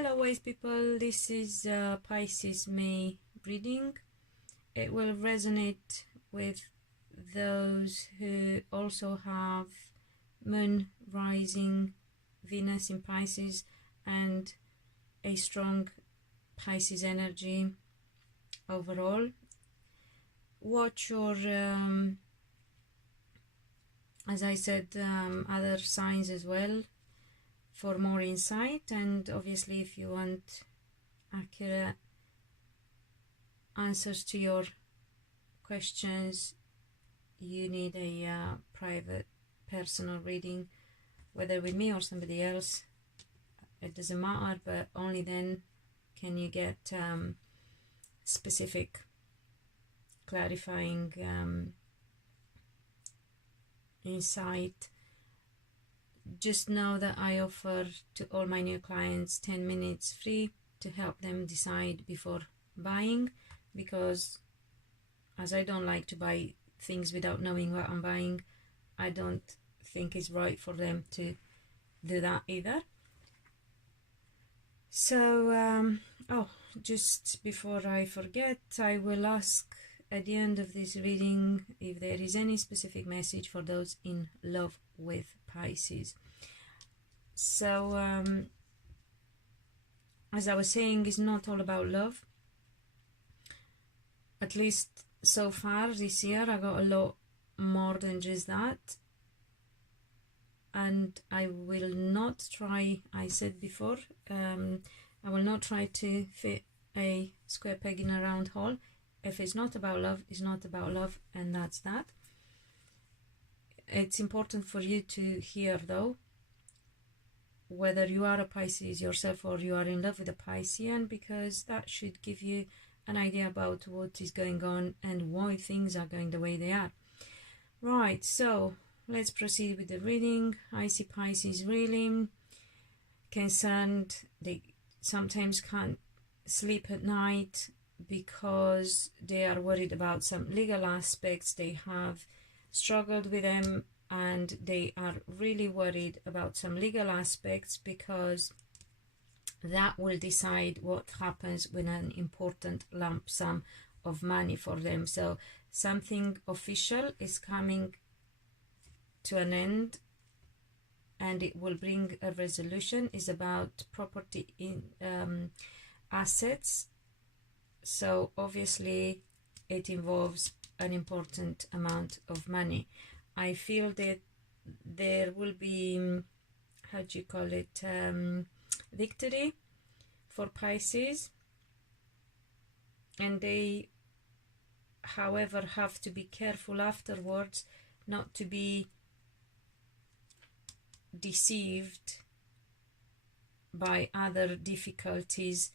Hello wise people, this is Pisces May reading. It will resonate with those who also have Moon rising Venus in Pisces and a strong Pisces energy overall. Watch your as I said, other signs as well for more insight, and obviously if you want accurate answers to your questions, you need a private personal reading, whether with me or somebody else, it doesn't matter, but only then can you get specific clarifying insight. Just know that I offer to all my new clients 10 minutes free to help them decide before buying, because as I don't like to buy things without knowing what I'm buying, I don't think it's right for them to do that either. So just before I forget, I will ask at the end of this reading if there is any specific message for those in love with Pisces. So as I was saying, it's not all about love. At least so far this year I got a lot more than just that, and I will not try, I said before, I will not try to fit a square peg in a round hole. If it's not about love, it's not about love, and that's that. It's important for you to hear though, whether you are a Pisces yourself or you are in love with a Piscean, because that should give you an idea about what is going on and why things are going the way they are. Right, so let's proceed with the reading. I see Pisces really concerned. They sometimes can't sleep at night because they are worried about some legal aspects. They have struggled with them, and they are really worried about some legal aspects because that will decide what happens with an important lump sum of money for them. So something official is coming to an end, and it will bring a resolution. Is about property in assets. So obviously it involves an important amount of money. I feel that there will be, how do you call it, victory for Pisces, and they however have to be careful afterwards not to be deceived by other difficulties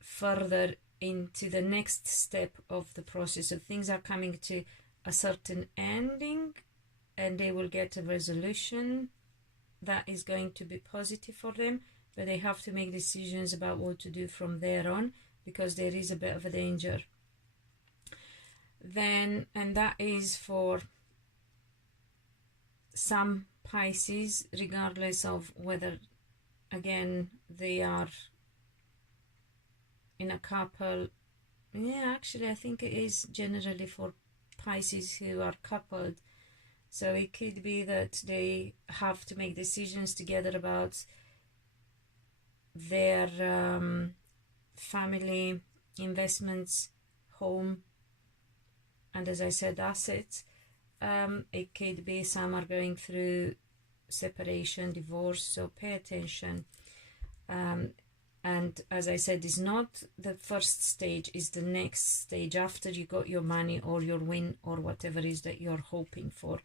further into the next step of the process. So things are coming to a certain ending, and they will get a resolution that is going to be positive for them, but they have to make decisions about what to do from there on, because there is a bit of a danger then, and that is for some Pisces, regardless of whether, again, they are in a couple. Yeah, actually I think it is generally for Pisces who are coupled. So it could be that they have to make decisions together about their family, investments, home, and as I said, assets. It could be some are going through separation, divorce, so pay attention. And as I said, it's not the first stage, is the next stage after you got your money or your win or whatever it is that you're hoping for.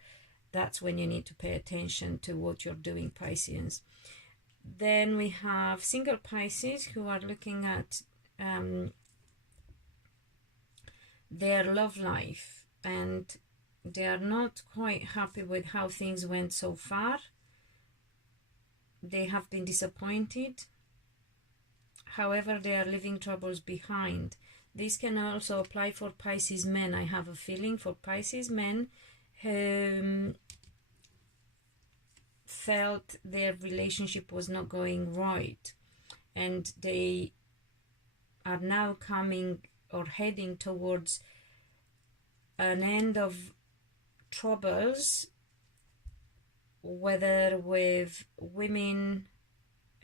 That's when you need to pay attention to what you're doing, Pisceans. Then we have single Pisces who are looking at their love life, and they are not quite happy with how things went so far. They have been disappointed. However, they are leaving troubles behind. This can also apply for Pisces men. I have a feeling for Pisces men who felt their relationship was not going right, and they are now coming or heading towards an end of troubles, whether with women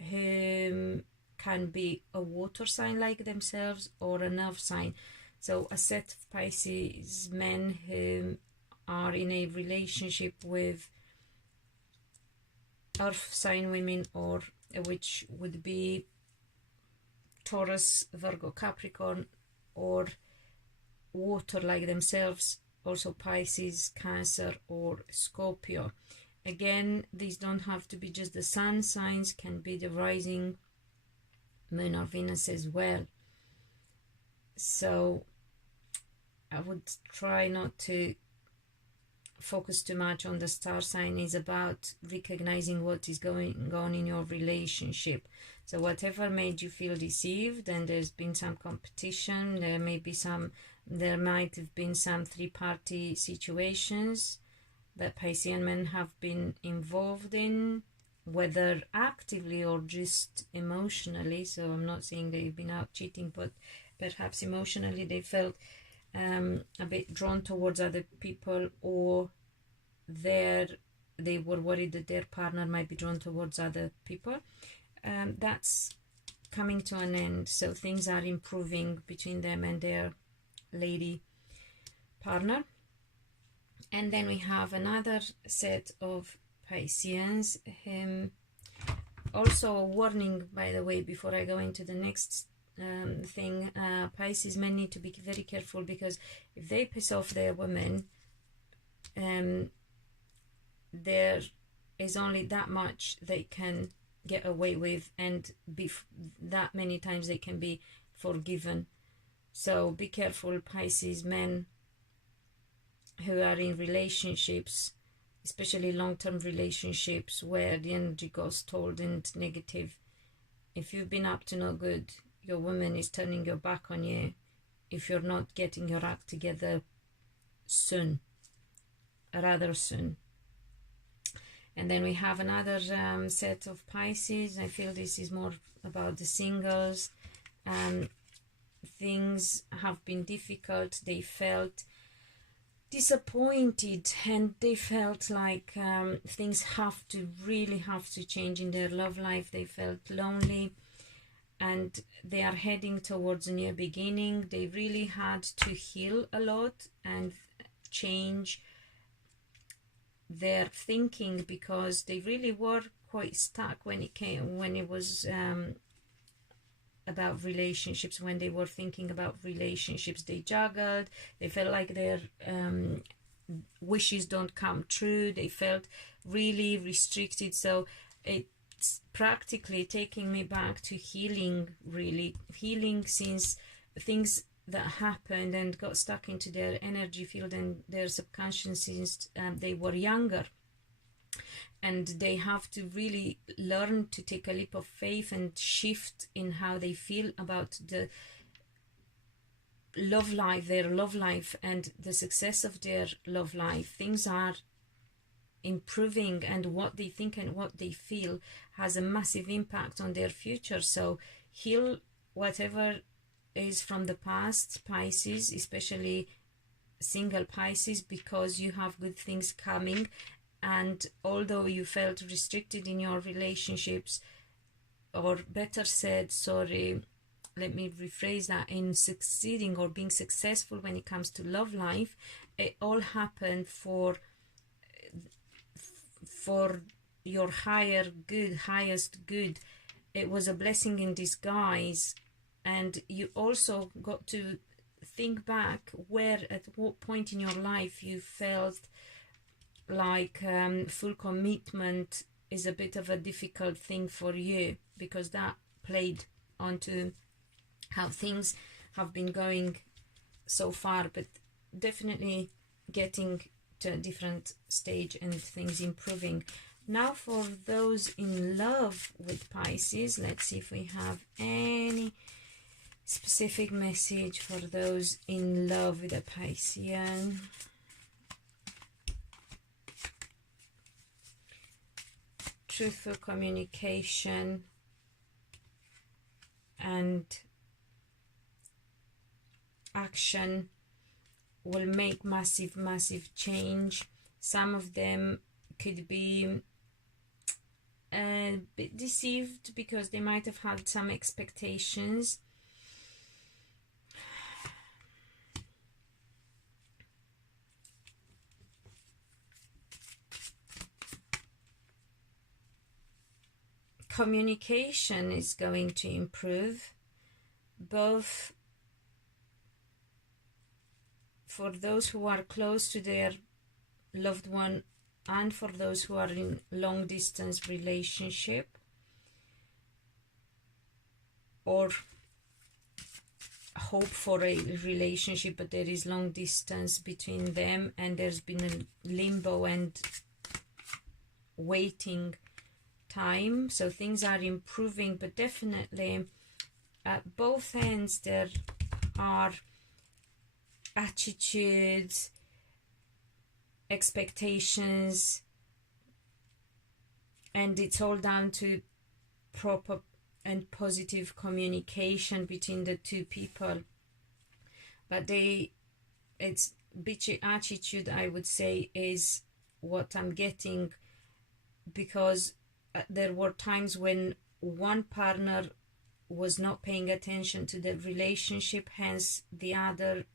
who can be a water sign like themselves or an earth sign. So a set of Pisces men who are in a relationship with earth sign women, or which would be Taurus, Virgo, Capricorn, or water like themselves, also Pisces, Cancer, or Scorpio. Again, these don't have to be just the sun signs, can be the rising moon or Venus as well. So I would try not to focus too much on the star sign. Is about recognizing what is going on in your relationship. So whatever made you feel deceived, and there's been some competition, there might have been some three-party situations that Piscean men have been involved in, whether actively or just emotionally. So I'm not saying they've been out cheating, but perhaps emotionally they felt a bit drawn towards other people, or they were worried that their partner might be drawn towards other people. That's coming to an end, so things are improving between them and their lady partner. And then we have another set of Pisceans. Also a warning, by the way, before I go into the next thing, Pisces men need to be very careful, because if they piss off their women, there is only that much they can get away with, and that many times they can be forgiven. So be careful, Pisces men who are in relationships, especially long-term relationships where the energy goes cold and negative. If you've been up to no good, your woman is turning your back on you if you're not getting your act together soon, rather soon. And then we have another set of Pisces. I feel this is more about the singles. Things have been difficult. They felt disappointed, and they felt like things really have to change in their love life. They felt lonely, and they are heading towards a new beginning. They really had to heal a lot and change their thinking, because they really were quite stuck when it was about relationships. When they were thinking about relationships, they juggled. They felt like their wishes don't come true. They felt really restricted. So it's practically taking me back to healing, really healing, since things that happened and got stuck into their energy field and their subconscious since they were younger. And they have to really learn to take a leap of faith and shift in how they feel about the love life, their love life, and the success of their love life. Things are improving, and what they think and what they feel has a massive impact on their future. So heal whatever is from the past, Pisces, especially single Pisces, because you have good things coming. And although you felt restricted in your relationships, or better said, sorry, let me rephrase that, in succeeding or being successful when it comes to love life, it all happened for your higher good, highest good. It was a blessing in disguise. And you also got to think back at what point in your life you felt like full commitment is a bit of a difficult thing for you, because that played onto how things have been going so far. But definitely getting to a different stage and things improving. Now for those in love with Pisces, let's see if we have any specific message for those in love with a Piscean. Truthful communication. and action will make massive change. Some of them could be a bit deceived because they might have had some expectations. Communication is going to improve, both for those who are close to their loved one and for those who are in long distance relationship or hope for a relationship, but there is long distance between them and there's been a limbo and waiting time. So things are improving, but definitely at both ends there are attitudes, expectations, and it's all down to proper and positive communication between the two people. But it's bitchy attitude, I would say, is what I'm getting, because there were times when one partner was not paying attention to the relationship, hence the other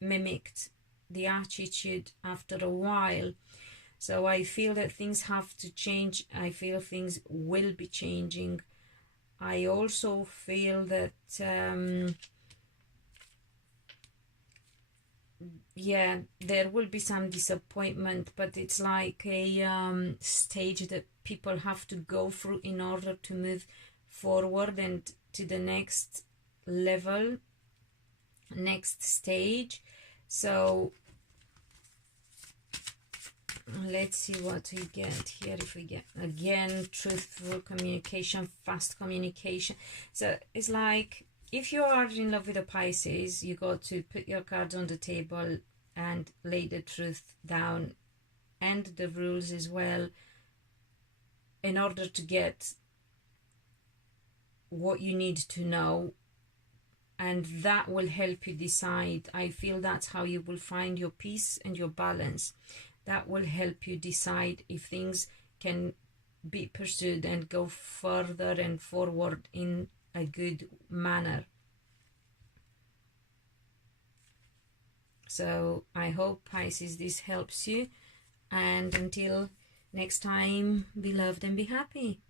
mimicked the attitude after a while. So I feel that things have to change. I feel things will be changing. I also feel that yeah, there will be some disappointment, but it's like a stage that people have to go through in order to move forward and to the next level, next stage. So let's see what we get here. If we get, again, truthful communication, fast communication. So it's like, if you are in love with a Pisces, you got to put your cards on the table and lay the truth down and the rules as well, in order to get what you need to know, and that will help you decide. I feel that's how you will find your peace and your balance. That will help you decide if things can be pursued and go further and forward in a good manner. So I hope, Pisces, this helps you, and until next time, be loved and be happy.